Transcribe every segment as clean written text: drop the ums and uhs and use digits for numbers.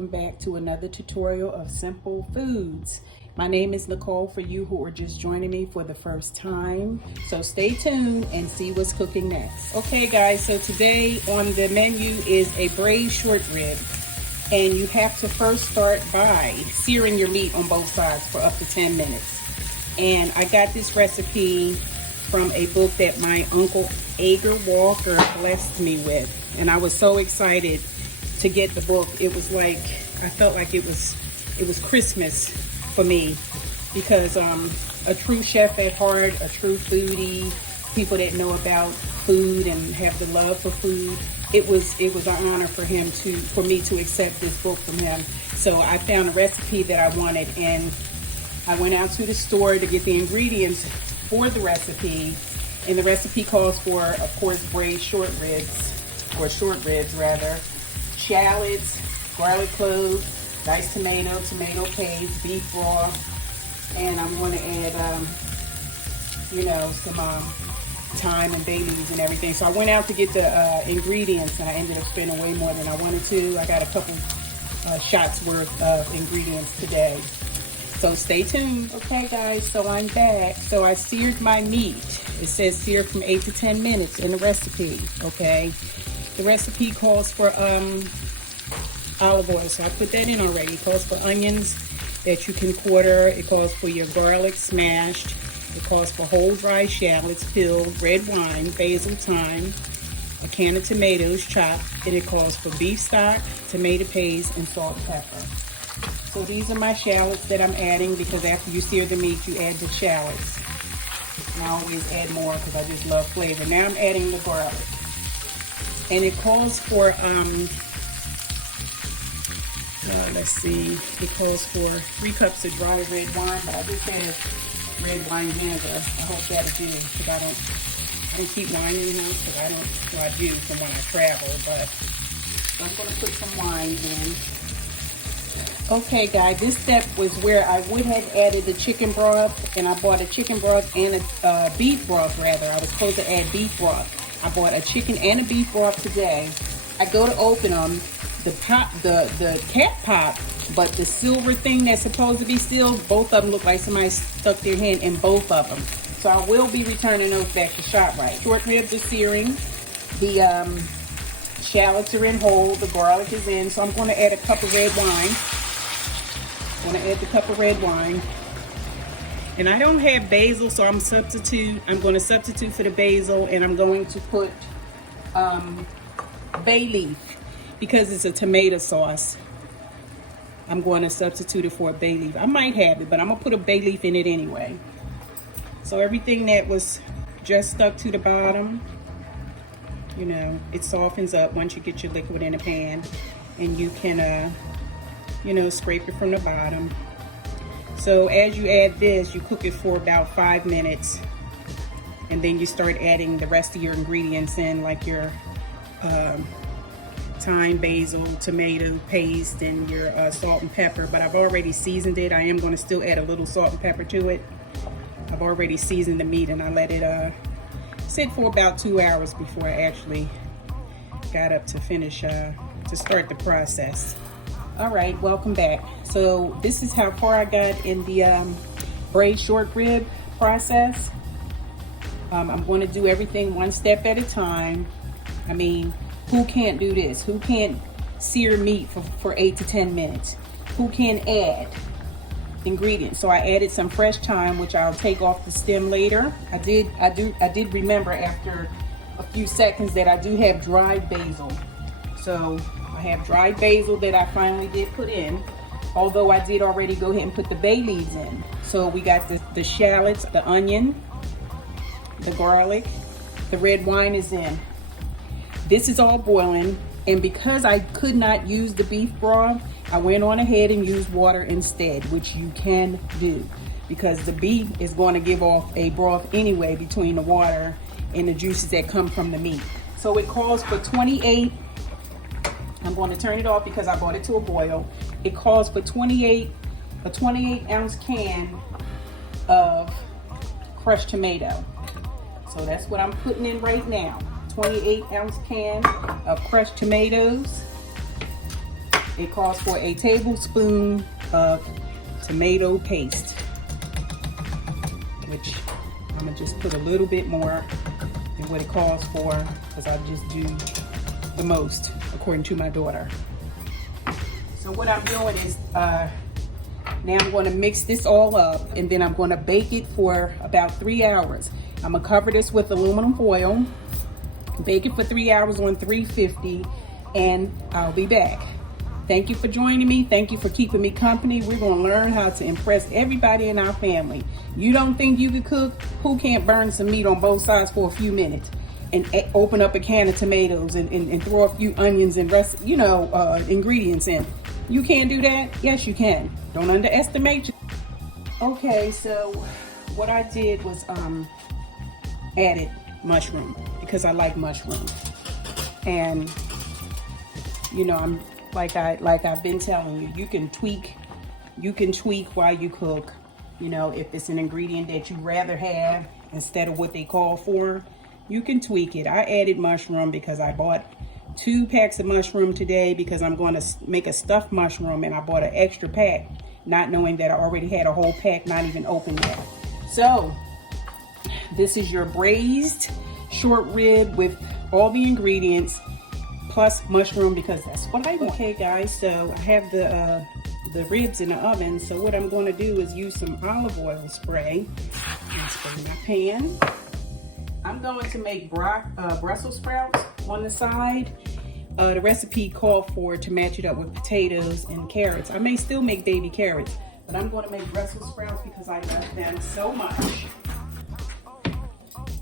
welcome back to another tutorial of Simple Foods. My name is Nicole for you who are just joining me for the first time. So stay tuned and see what's cooking next. Okay guys, so today on the menu is a braised short rib. And you have to first start by searing your meat on both sides for up to 10 minutes. And I got this recipe from a book that my uncle Agar Walker blessed me with. And I was so excited to get the book. It was like, I felt like it was Christmas for me, because a true chef at heart, a true foodie, people that know about food and have the love for food. It was an honor for me to accept this book from him. So I found a recipe that I wanted, and I went out to the store to get the ingredients for the recipe. And the recipe calls for, of course, braised short ribs, or short ribs rather, shallots, garlic cloves, diced tomato, tomato paste, beef broth, and I'm going to add, some thyme and bay leaves and everything. So I went out to get the ingredients, and I ended up spending way more than I wanted to. I got a couple shots worth of ingredients today. So stay tuned. Okay guys, so I'm back. So I seared my meat. It says sear from 8 to 10 minutes in the recipe, okay? The recipe calls for olive oil, so I put that in already. It calls for onions that you can quarter. It calls for your garlic smashed. It calls for whole dry shallots peeled, red wine, basil, thyme, a can of tomatoes chopped, and it calls for beef stock, tomato paste, and salt and pepper. So these are my shallots that I'm adding, because after you sear the meat, you add the shallots. And I always add more because I just love flavor. Now I'm adding the garlic. And it calls for, let's see, it calls for 3 cups of dry red wine, but I just have red wine vinegar. I hope that'll do, because I don't keep wine in the house, because I do from when I travel, but I'm going to put some wine in. Okay guys, this step was where I would have added the chicken broth, and I bought a chicken broth and a beef broth rather. I was supposed to add beef broth. I bought a chicken and a beef broth today. I go to open them, the cap pop, but the silver thing that's supposed to be sealed, both of them look like somebody stuck their hand in both of them. So I will be returning those back to ShopRite. Short ribs are searing. The shallots are in whole. The garlic is in. So I'm going to add a cup of red wine. I'm going to add the cup of red wine. And I don't have basil, so I'm going to substitute for the basil, and I'm going to put bay leaf, because it's a tomato sauce. I'm going to substitute it for a bay leaf. I might have it, but I'm going to put a bay leaf in it anyway. So everything that was just stuck to the bottom, it softens up once you get your liquid in the pan, and you can scrape it from the bottom. So as you add this, you cook it for about 5 minutes, and then you start adding the rest of your ingredients in, like your thyme, basil, tomato paste, and your salt and pepper. But I've already seasoned it. I am going to still add a little salt and pepper to it. I've already seasoned the meat, and I let it sit for about 2 hours before I actually got up to finish, to start the process. All right, welcome back. So this is how far I got in the braised short rib process. I'm going to do everything one step at a time. I mean, who can't do this? Who can't sear meat for 8 to 10 minutes? Who can add ingredients? So I added some fresh thyme, which I'll take off the stem later. I did remember after a few seconds that I do have dried basil. So I have dried basil that I finally did put in, although I did already go ahead and put the bay leaves in. So we got the shallots, the onion, the garlic, the red wine is in. This is all boiling, and because I could not use the beef broth, I went on ahead and used water instead, which you can do, because the beef is going to give off a broth anyway between the water and the juices that come from the meat. So it calls for 28. I'm going to turn it off because I brought it to a boil. It calls for a 28 ounce can of crushed tomato. So that's what I'm putting in right now. 28 ounce can of crushed tomatoes. it calls for a tablespoon of tomato paste, which I'm gonna just put a little bit more than what it calls for, because I just do the most according to my daughter. So what I'm doing is now I'm going to mix this all up, and then I'm going to bake it for about 3 hours. I'm going to cover this with aluminum foil, bake it for 3 hours on 350, and I'll be back. Thank you for joining me. Thank you for keeping me company. We're going to learn how to impress everybody in our family. You don't think you can cook? Who can't burn some meat on both sides for a few minutes and open up a can of tomatoes and throw a few onions and ingredients in? You can't do that? Yes, you can. Don't underestimate you. Okay, so what I did was added mushroom, because I like mushroom. And you know, I'm like I've been telling you, you can tweak while you cook. You know, if it's an ingredient that you rather have instead of what they call for, you can tweak it. I added mushroom because I bought 2 packs of mushroom today, because I'm going to make a stuffed mushroom, and I bought an extra pack, not knowing that I already had a whole pack not even opened yet. So this is your braised short rib with all the ingredients plus mushroom, because that's what I want. Okay guys, so I have the ribs in the oven. So what I'm going to do is use some olive oil spray and spray my pan. I'm going to make Brussels sprouts on the side. The recipe called for to match it up with potatoes and carrots. I may still make baby carrots, but I'm going to make Brussels sprouts because I love them so much.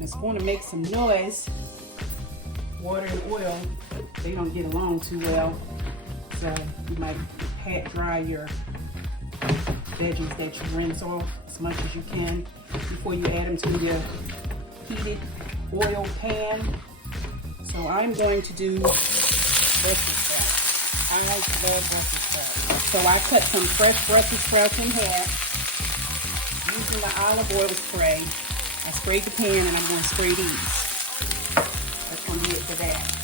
It's going to make some noise. Water and oil, they don't get along too well. So you might pat dry your veggies that you rinse off as much as you can before you add them to your heated oil pan. So I'm going to do Brussels sprouts. I love Brussels sprouts. So I cut some fresh Brussels sprouts in half using the olive oil spray. I sprayed the pan, and I'm going to spray these. That's going to be it for that.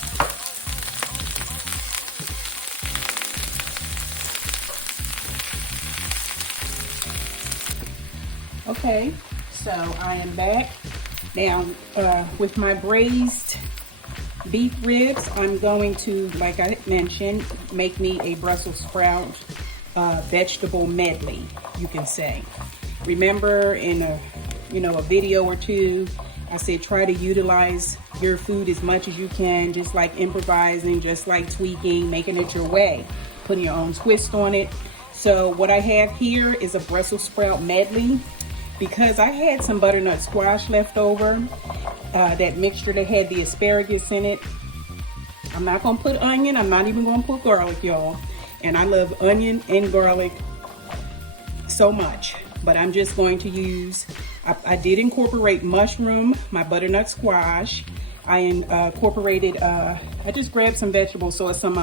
Okay, so I am back. Now, with my braised beef ribs, I'm going to, like I mentioned, make me a Brussels sprout vegetable medley, you can say. Remember in a video or two, I said try to utilize your food as much as you can, just like improvising, just like tweaking, making it your way, putting your own twist on it. So what I have here is a Brussels sprout medley. Because I had some butternut squash left over, that mixture that had the asparagus in it. I'm not going to put onion. I'm not even going to put garlic, y'all. And I love onion and garlic so much. But I'm just going to use, I did incorporate mushroom, my butternut squash. I incorporated, I just grabbed some vegetables, so it's some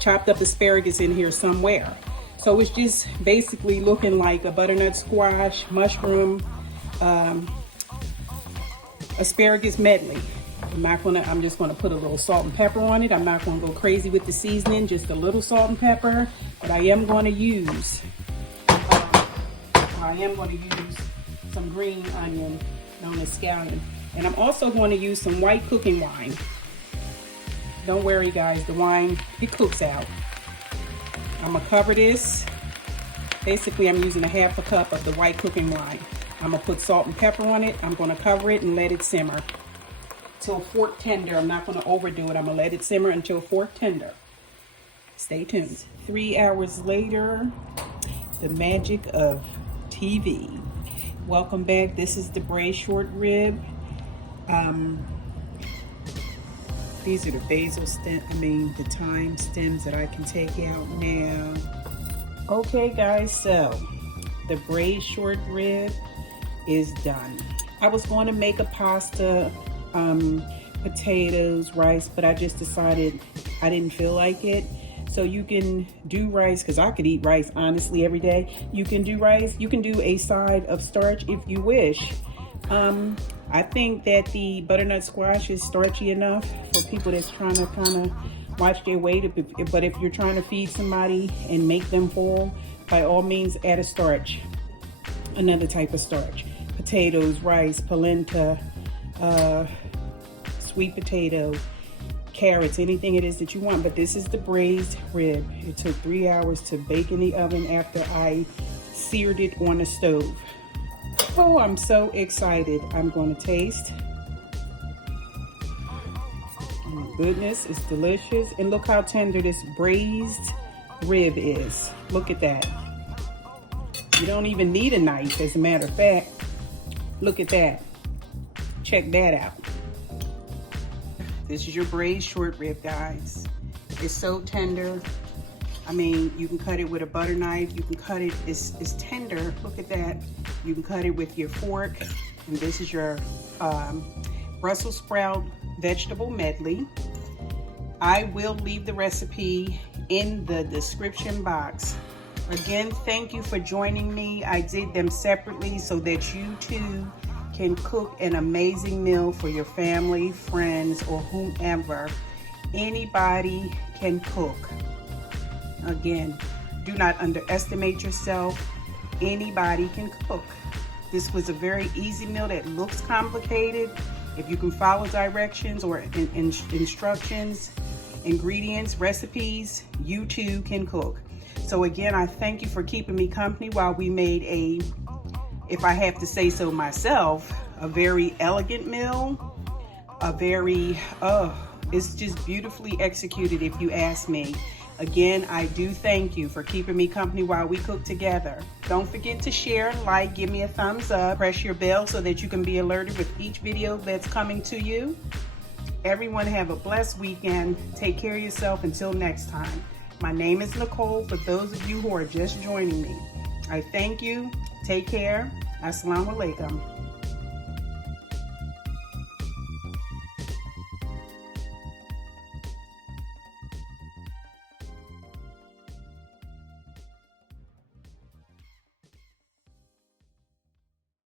chopped up asparagus in here somewhere. So it's just basically looking like a butternut squash, mushroom, asparagus medley. I'm just gonna put a little salt and pepper on it. I'm not gonna go crazy with the seasoning, just a little salt and pepper. But I am gonna use some green onion known as scallion. And I'm also going to use some white cooking wine. Don't worry guys, the wine, it cooks out. I'm gonna cover this. Basically, I'm using a half a cup of the white cooking wine. I'm gonna put salt and pepper on it. I'm gonna cover it and let it simmer till fork tender. I'm not gonna overdo it. I'm gonna let it simmer until fork tender. Stay tuned. 3 hours later, the magic of TV. Welcome back. This is the braised short rib. These are the basil the thyme stems that I can take out now. Okay guys, so the braised short rib is done. I was going to make a pasta, potatoes, rice, but I just decided I didn't feel like it. So you can do rice, because I could eat rice honestly every day. You can do rice. You can do a side of starch if you wish. I think that the butternut squash is starchy enough for people that's trying to kind of watch their weight. But if you're trying to feed somebody and make them full, by all means add a starch, another type of starch. Potatoes, rice, polenta, sweet potato, carrots, anything it is that you want. But this is the braised rib. It took 3 hours to bake in the oven after I seared it on the stove. Oh, I'm so excited. I'm going to taste. Oh my goodness, it's delicious. And look how tender this braised rib is. Look at that. You don't even need a knife, as a matter of fact. Look at that. Check that out. This is your braised short rib, guys. It's so tender. I mean, you can cut it with a butter knife. You can cut it, it's tender. Look at that. You can cut it with your fork. And this is your Brussels sprout vegetable medley. I will leave the recipe in the description box. Again, thank you for joining me. I did them separately so that you too can cook an amazing meal for your family, friends, or whomever. Anybody can cook. Again, do not underestimate yourself. Anybody can cook. This was a very easy meal that looks complicated. If you can follow directions or instructions, ingredients, recipes, you too can cook. So again, I thank you for keeping me company while we made a, if I have to say so myself, a very elegant meal. A very, it's just beautifully executed if you ask me. Again, I do thank you for keeping me company while we cook together. Don't forget to share, like, give me a thumbs up, press your bell so that you can be alerted with each video that's coming to you. Everyone have a blessed weekend. Take care of yourself until next time. My name is Nicole, for those of you who are just joining me. I thank you. Take care. Assalamu alaikum.